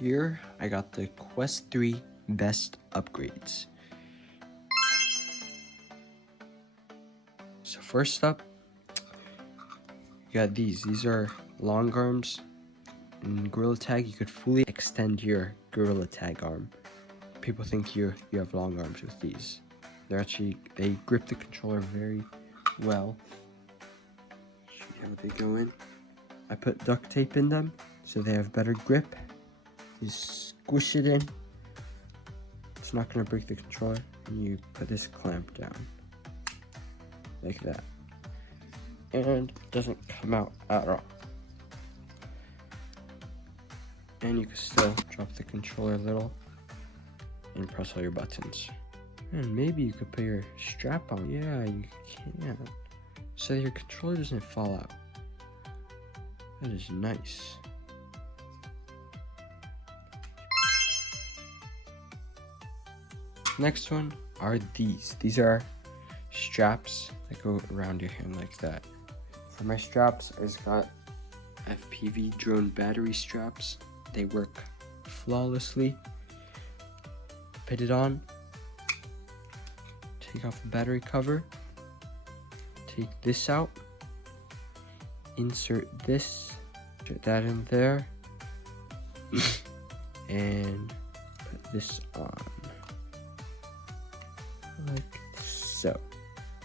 Here I got the Quest 3 best upgrades. So first up, you got these. These are long arms. In Gorilla Tag, you could fully extend your Gorilla Tag arm. People think you have long arms with these. They grip the controller very well. Show you how they go in. I put duct tape in them so they have better grip. You squish it in. It's not gonna break the controller. And you put this clamp down. Like that. And it doesn't come out at all. And you can still drop the controller a little and press all your buttons. And maybe you could put your strap on. Yeah, you can. So your controller doesn't fall out. That is nice. Next one are these. These are straps that go around your hand like that. For my straps, I just got FPV drone battery straps. They work flawlessly. Put it on. Take off the battery cover. Take this out. Insert this. Put that in there. And put this on. Like so.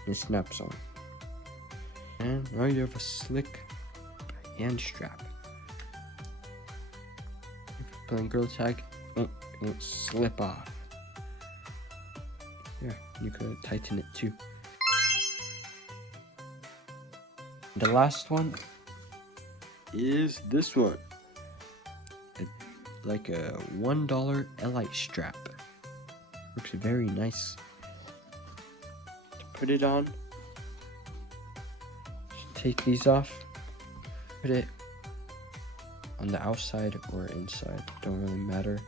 It snaps on. And now you have a slick hand strap. If you're playing Gorilla Tag, it won't slip off. Yeah, you could tighten it too. The last one is this one. It's like a $1 Elite strap. Looks very nice. To put it on, just take these off, put it on the outside or inside, don't really matter.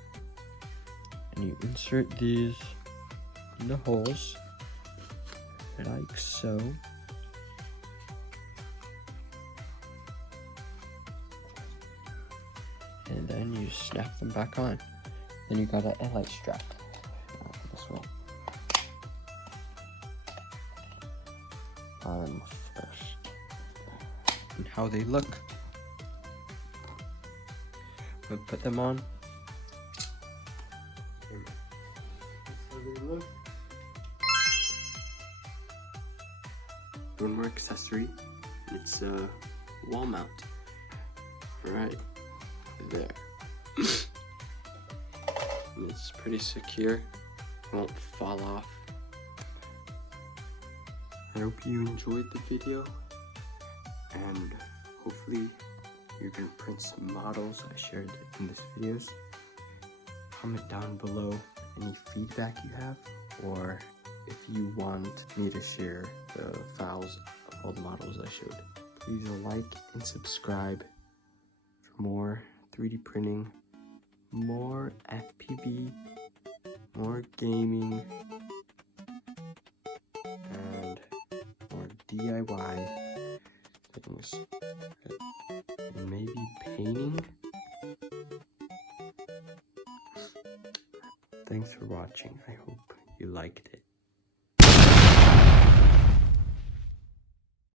And you insert these in the holes, like so. And then you snap them back on. Then you got an Elite strap. This way. Bottom first. And how they look. We'll put them on. That's how they look. One more accessory. It's a wall mount. Right there. And it's pretty secure. Won't fall off. I hope you enjoyed the video, and hopefully you can print some models I shared in this videos. Comment down below any feedback you have, or if you want me to share the files of all the models I showed. Please like and subscribe for more 3D printing, more FPV, more gaming, and more DIY things, and maybe painting. Thanks for watching. I hope you liked it.